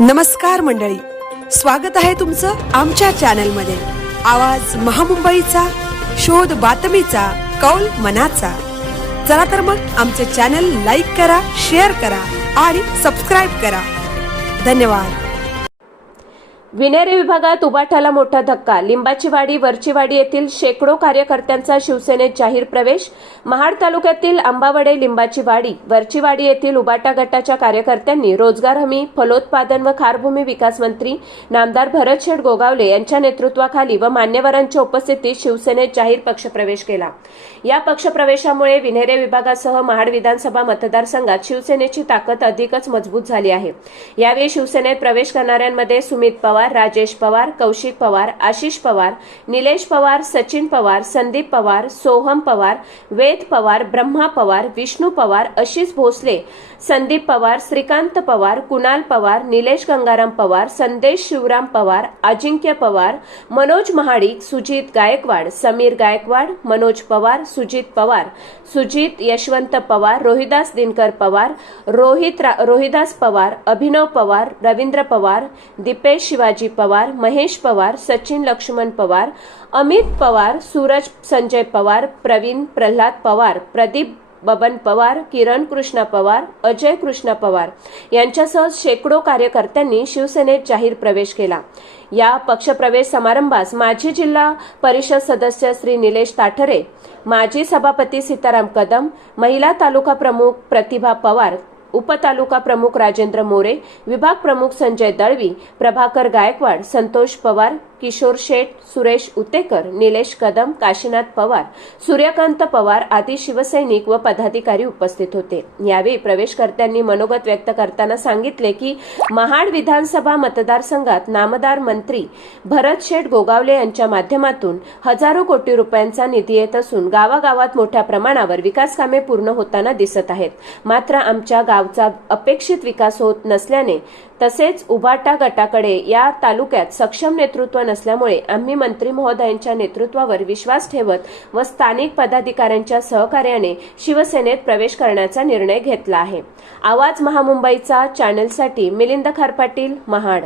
नमस्कार मंडळी, स्वागत आहे तुमचं आमच्या चॅनलमध्ये। आवाज महामुंबईचा, शोध बातमीचा, कौल मनाचा। चला तर मग आमचे चॅनल लाईक करा, शेअर करा आणि सबस्क्राइब करा। धन्यवाद। विनेरे विभागात उबाटाला मोठा धक्का। लिंबाचीवाडी वरचीवाडी येथील शेकडो कार्यकर्त्यांचा शिवसेनेत जाहीर प्रवेश। महाड तालुक्यातील आंबावडे, लिंबाचीवाडी, वरचीवाडी येथील उबाटा गटाच्या कार्यकर्त्यांनी रोजगार हमी, फलोत्पादन व खारभूमी विकास मंत्री नामदार भरतशेठ गोगावले यांच्या नेतृत्वाखाली व मान्यवरांच्या उपस्थितीत शिवसेनेत जाहीर पक्षप्रवेश केला। या पक्षप्रवेशामुळे विनेरे विभागासह महाड विधानसभा मतदारसंघात शिवसेनेची ताकद अधिकच मजबूत झाली आहे। यावेळी शिवसेनेत प्रवेश करणाऱ्यांमध्ये सुमित पवार, राजेश पवार, कौशिक पवार, आशिष पवार, निलेश पवार, सचिन पवार, संदीप पवार, सोहम पवार, वेद पवार, ब्रह्मा पवार, विष्णू पवार, आशिष भोसले, संदीप पवार, श्रीकांत पवार, कुणाल पवार, निलेश गंगाराम पवार, संदेश शिवराम पवार, अजिंक्य पवार, मनोज महाडिक, सुजित गायकवाड, समीर गायकवाड, मनोज पवार, सुजित पवार, सुजित यशवंत पवार, रोहिदास दिनकर पवार, रोहिदास पवार, अभिनव पवार, रवींद्र पवार, दीपेश शिवाजी पवार, महेश पवार, सचिन लक्ष्मण पवार, अमित पवार, सूरज संजय पवार, प्रवीण प्रल्हाद पवार, प्रदीप बबन पवार, किरण कृष्णा पवार, अजय कृष्णा पवार यांच्यासह शेकडो कार्यकर्त्यांनी शिवसेनेत जाहीर प्रवेश केला। या पक्षप्रवेश समारंभास माजी जिल्हा परिषद सदस्य श्री निलेश ताठरे, माजी सभापती सीताराम कदम, महिला तालुका प्रमुख प्रतिभा पवार, उपतालुका प्रमुख राजेंद्र मोरे, विभाग प्रमुख संजय दळवी, प्रभाकर गायकवाड, संतोष पवार, किशोर शेठ, सुरेश उतेकर, निलेश कदम, काशीनाथ पवार, सूर्यकांत पवार आदी शिवसैनिक व पदाधिकारी उपस्थित होते। यावेळी प्रवेशकर्त्यांनी मनोगत व्यक्त करताना सांगितले की महाड विधानसभा मतदारसंघात नामदार मंत्री भरतशेठ गोगावले यांच्या माध्यमातून हजारो कोटी रुपयांचा निधी येत असून गावागावात मोठ्या प्रमाणावर विकास कामे पूर्ण होताना दिसत आहेत। मात्र आमच्या गावचा अपेक्षित विकास होत नसल्याने तसेच उबाटा गटाकडे या तालुक्यात सक्षम नेतृत्व नसल्यामुळे आम्ही मंत्री महोदयांच्या नेतृत्वावर विश्वास ठेवत व स्थानिक पदाधिकाऱ्यांच्या सहकार्याने शिवसेनेत प्रवेश करण्याचा निर्णय घेतला आहे। आवाज महामुंबईचा चॅनलसाठी मिलिंद खारपाटील, महाड।